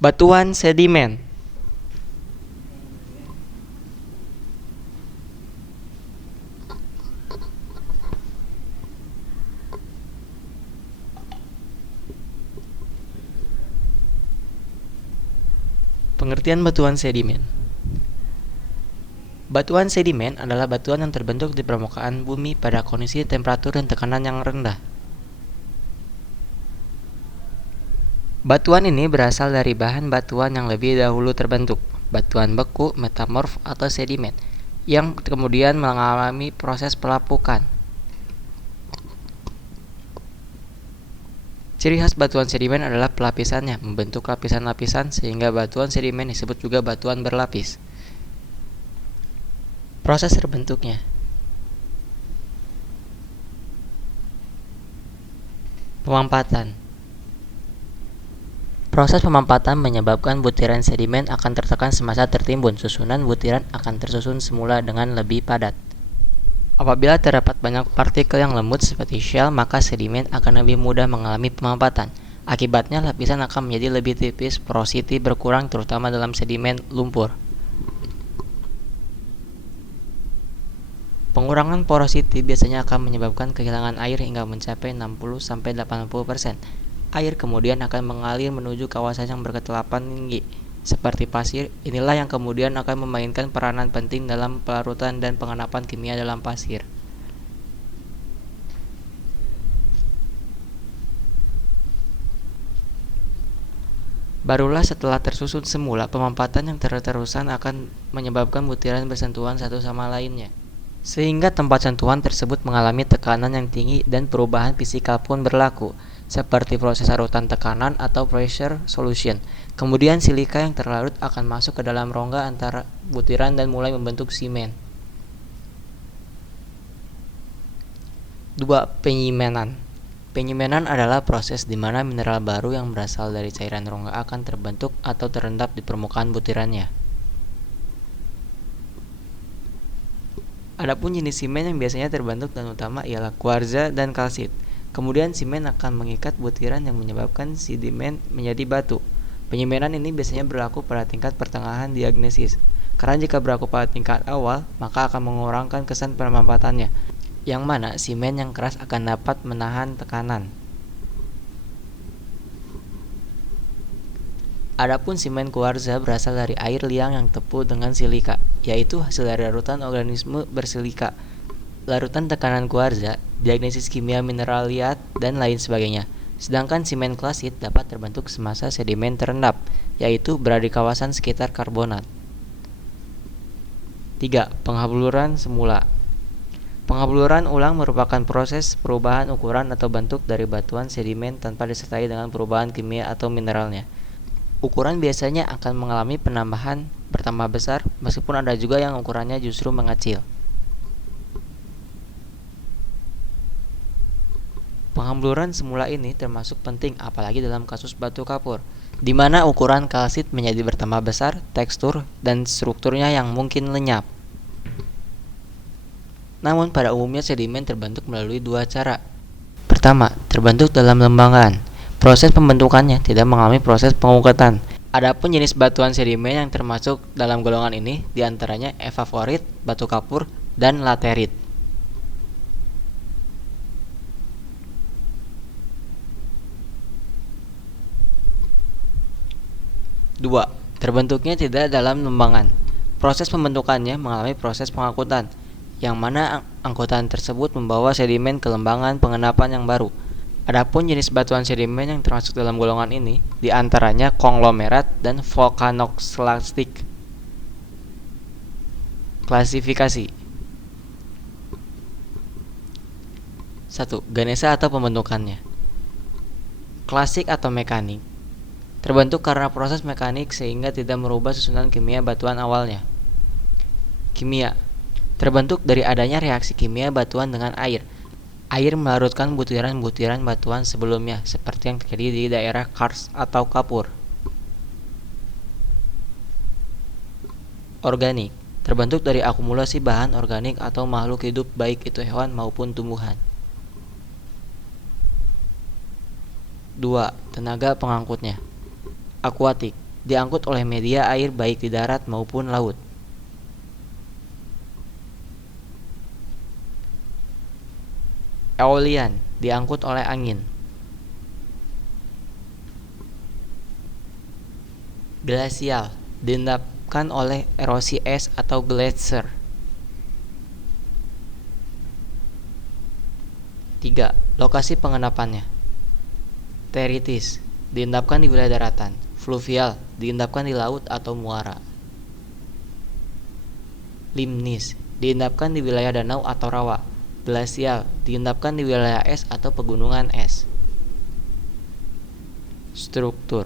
Batuan sedimen. Pengertian batuan sedimen. Batuan sedimen adalah batuan yang terbentuk di permukaan bumi pada kondisi temperatur dan tekanan yang rendah. Batuan ini berasal dari bahan batuan yang lebih dahulu terbentuk, batuan beku, metamorf, atau sedimen, yang kemudian mengalami proses pelapukan. Ciri khas batuan sedimen adalah pelapisannya, membentuk lapisan-lapisan sehingga batuan sedimen disebut juga batuan berlapis. Proses terbentuknya. Pemampatan. Proses pemampatan menyebabkan butiran sedimen akan tertekan semasa tertimbun. Susunan butiran akan tersusun semula dengan lebih padat. Apabila terdapat banyak partikel yang lembut seperti shell, maka sedimen akan lebih mudah mengalami pemampatan. Akibatnya lapisan akan menjadi lebih tipis, porosity berkurang terutama dalam sedimen lumpur. Pengurangan porosity biasanya akan menyebabkan kehilangan air hingga mencapai 60-80%. Air kemudian akan mengalir menuju kawasan yang berketelapan tinggi, seperti pasir. Inilah yang kemudian akan memainkan peranan penting dalam pelarutan dan pengenapan kimia dalam pasir. Barulah setelah tersusun semula, pemampatan yang terus-terusan akan menyebabkan butiran bersentuhan satu sama lainnya, sehingga tempat sentuhan tersebut mengalami tekanan yang tinggi dan perubahan fisikal pun berlaku, seperti proses larutan tekanan atau pressure solution. Kemudian silika yang terlarut akan masuk ke dalam rongga antara butiran dan mulai membentuk simen. 2. Penyimenan. Penyimenan adalah proses di mana mineral baru yang berasal dari cairan rongga akan terbentuk atau terendap di permukaan butirannya. Adapun jenis simen yang biasanya terbentuk dan utama ialah kuarza dan kalsit. Kemudian simen akan mengikat butiran yang menyebabkan sedimen menjadi batu. Penyimenan ini biasanya berlaku pada tingkat pertengahan diagnesis. Karena jika berlaku pada tingkat awal, maka akan mengurangkan kesan pemampatannya, yang mana simen yang keras akan dapat menahan tekanan. Adapun simen kuarza berasal dari air liang yang tepu dengan silika, yaitu hasil dari larutan organisme bersilika. Larutan tekanan kuarza, diagnosis kimia mineral liat, dan lain sebagainya. Sedangkan simen klasit dapat terbentuk semasa sedimen terendap, yaitu berada di kawasan sekitar karbonat. 3. Penghabluran semula. Penghabluran ulang merupakan proses perubahan ukuran atau bentuk dari batuan sedimen tanpa disertai dengan perubahan kimia atau mineralnya. Ukuran biasanya akan mengalami penambahan bertambah besar, meskipun ada juga yang ukurannya justru mengecil. Penghamburan semula ini termasuk penting apalagi dalam kasus batu kapur, di mana ukuran kalsit menjadi bertambah besar, tekstur dan strukturnya yang mungkin lenyap. Namun pada umumnya sedimen terbentuk melalui dua cara. Pertama, terbentuk dalam lembangan. Proses pembentukannya tidak mengalami proses pengukatan. Adapun jenis batuan sedimen yang termasuk dalam golongan ini diantaranya evaphorit, batu kapur, dan laterit. Dua, terbentuknya tidak dalam lembangan. Proses pembentukannya mengalami proses pengangkutan, yang mana angkutan tersebut membawa sedimen ke lembangan pengenapan yang baru. Adapun jenis batuan sedimen yang termasuk dalam golongan ini diantaranya konglomerat dan vulkanokslastik. Klasifikasi. 1. Genesa atau pembentukannya. Klasik atau mekanik. Terbentuk karena proses mekanik sehingga tidak merubah susunan kimia batuan awalnya. Kimia. Terbentuk dari adanya reaksi kimia batuan dengan air. Air melarutkan butiran-butiran batuan sebelumnya, seperti yang terjadi di daerah karst atau kapur. Organik. Terbentuk dari akumulasi bahan organik atau makhluk hidup baik itu hewan maupun tumbuhan. 2. Tenaga pengangkutnya. Akuatik. diangkut oleh media air baik di darat maupun laut. Aeolian, diangkut oleh angin. Glasial, diendapkan oleh erosi es atau gletser. 3. Lokasi pengendapannya. Teritis, diendapkan di wilayah daratan. Fluvial, diendapkan di laut atau muara. Limnis, diendapkan di wilayah danau atau rawa. Glasial, diendapkan di wilayah es atau pegunungan es. Struktur.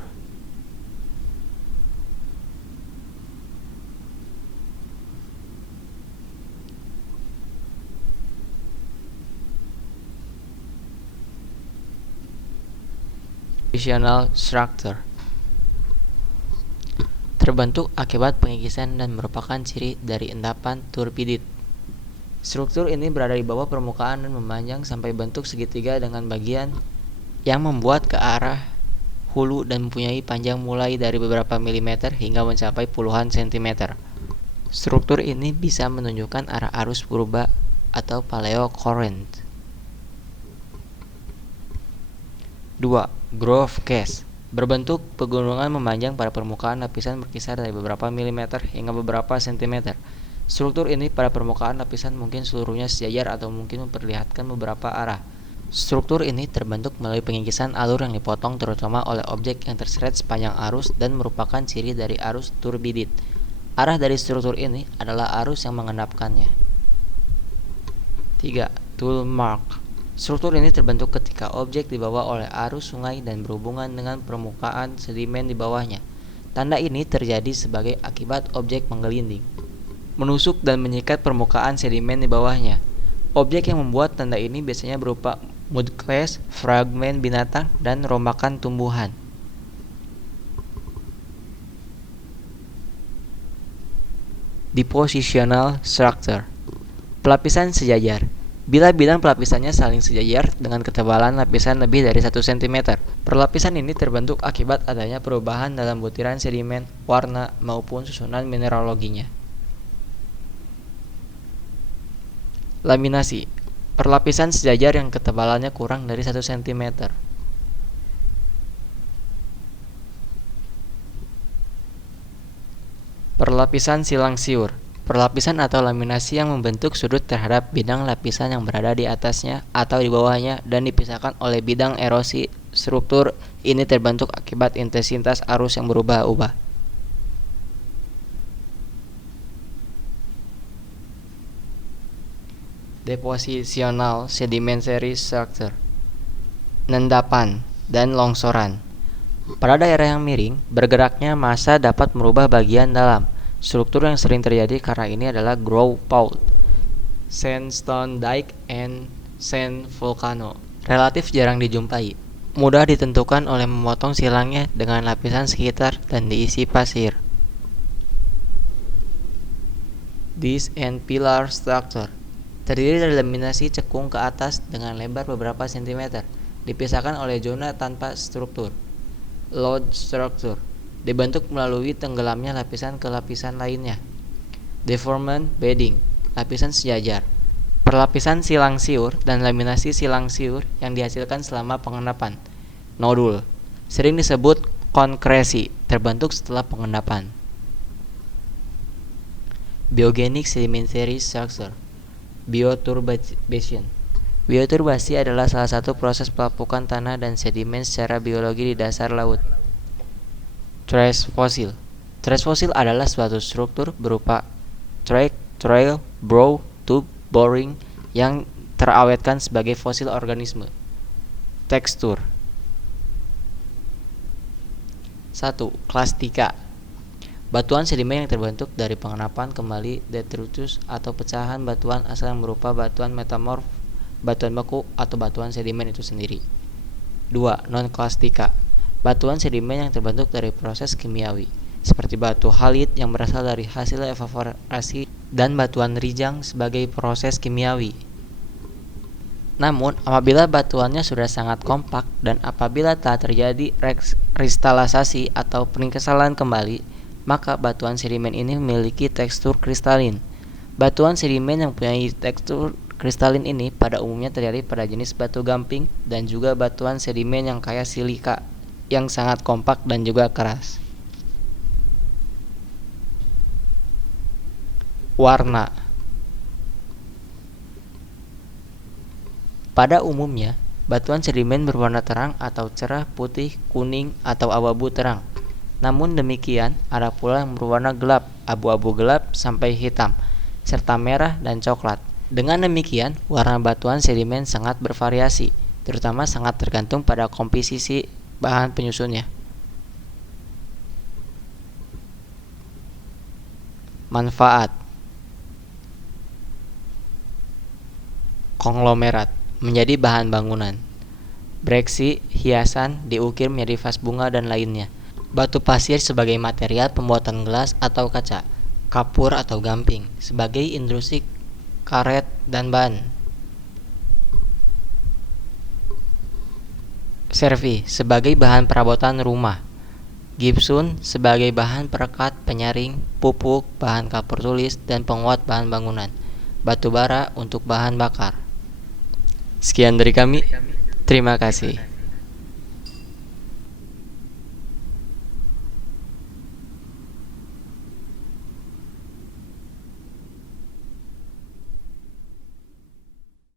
Positional structure. Terbentuk akibat pengikisan dan merupakan ciri dari endapan turbidit. Struktur ini berada di bawah permukaan dan memanjang sampai bentuk segitiga dengan bagian yang membuat ke arah hulu dan mempunyai panjang mulai dari beberapa milimeter hingga mencapai puluhan sentimeter. Struktur ini bisa menunjukkan arah arus purba atau paleocurrent. 2. Groove case, berbentuk pegunungan memanjang pada permukaan lapisan berkisar dari beberapa milimeter hingga beberapa sentimeter. Struktur ini pada permukaan lapisan mungkin seluruhnya sejajar atau mungkin memperlihatkan beberapa arah. Struktur ini terbentuk melalui pengikisan alur yang dipotong terutama oleh objek yang terseret sepanjang arus dan merupakan ciri dari arus turbidit. Arah dari struktur ini adalah arus yang mengendapkannya. 3. Tool mark. Struktur ini terbentuk ketika objek dibawa oleh arus sungai dan berhubungan dengan permukaan sedimen di bawahnya. Tanda ini terjadi sebagai akibat objek menggelinding, menusuk dan menyikat permukaan sedimen di bawahnya. Objek yang membuat tanda ini biasanya berupa mudclash, fragmen binatang, dan rombakan tumbuhan. Depositional structure. Pelapisan sejajar. Bila bidang pelapisannya saling sejajar dengan ketebalan lapisan lebih dari 1 cm. Perlapisan ini terbentuk akibat adanya perubahan dalam butiran sedimen, warna, maupun susunan mineraloginya. Laminasi. Perlapisan sejajar yang ketebalannya kurang dari 1 cm. Perlapisan silang siur. Perlapisan atau laminasi yang membentuk sudut terhadap bidang lapisan yang berada di atasnya atau di bawahnya dan dipisahkan oleh bidang erosi. Struktur ini terbentuk akibat intensitas arus yang berubah-ubah. Depositional sedimentary structure. Endapan dan longsoran. Pada daerah yang miring, bergeraknya massa dapat merubah bagian dalam. Struktur yang sering terjadi karena ini adalah groove fault, sandstone dike, and sand volcano. Relatif jarang dijumpai. Mudah ditentukan oleh memotong silangnya dengan lapisan sekitar dan diisi pasir. Disc and pillar structure. Terdiri dari laminasi cekung ke atas dengan lebar beberapa sentimeter, dipisahkan oleh zona tanpa struktur. Load structure. Dibentuk melalui tenggelamnya lapisan ke lapisan lainnya. Deformant bedding, lapisan sejajar. Perlapisan silang siur dan laminasi silang siur yang dihasilkan selama pengendapan. Nodul, sering disebut konkresi, terbentuk setelah pengendapan. Biogenic sedimentary structure. Bioturbation. Bioturbasi adalah salah satu proses pelapukan tanah dan sedimen secara biologi di dasar laut. Trace fosil. Trace fosil adalah suatu struktur berupa track, trail, burrow, tube, boring yang terawetkan sebagai fosil organisme. Tekstur. 1. Klastika. Batuan sedimen yang terbentuk dari pengendapan kembali detritus atau pecahan batuan asal yang berupa batuan metamorf, batuan beku, atau batuan sedimen itu sendiri. 2. Non-klastika. Batuan sedimen yang terbentuk dari proses kimiawi, seperti batu halit yang berasal dari hasil evaporasi dan batuan rijang sebagai proses kimiawi. Namun, apabila batuannya sudah sangat kompak dan apabila telah terjadi kristalsasi atau pengkristalan kembali, maka batuan sedimen ini memiliki tekstur kristalin. Batuan sedimen yang mempunyai tekstur kristalin ini pada umumnya terjadi pada jenis batu gamping dan juga batuan sedimen yang kaya silika yang sangat kompak dan juga keras. Warna. Pada umumnya, batuan sedimen berwarna terang atau cerah putih, kuning, atau abu-abu terang. Namun demikian, ada pula yang berwarna gelap, abu-abu gelap sampai hitam, serta merah dan coklat. Dengan demikian, warna batuan sedimen sangat bervariasi, terutama sangat tergantung pada komposisi bahan penyusunnya. Manfaat. Konglomerat menjadi bahan bangunan. Breksi, hiasan, diukir menjadi vas bunga dan lainnya. Batu pasir sebagai material pembuatan gelas atau kaca. Kapur atau gamping sebagai industri karet dan ban. Servi sebagai bahan perabotan rumah. Gipsun sebagai bahan perekat, penyaring, pupuk, bahan kapur tulis, dan penguat bahan bangunan. Batu bara untuk bahan bakar. Sekian dari kami. Terima kasih.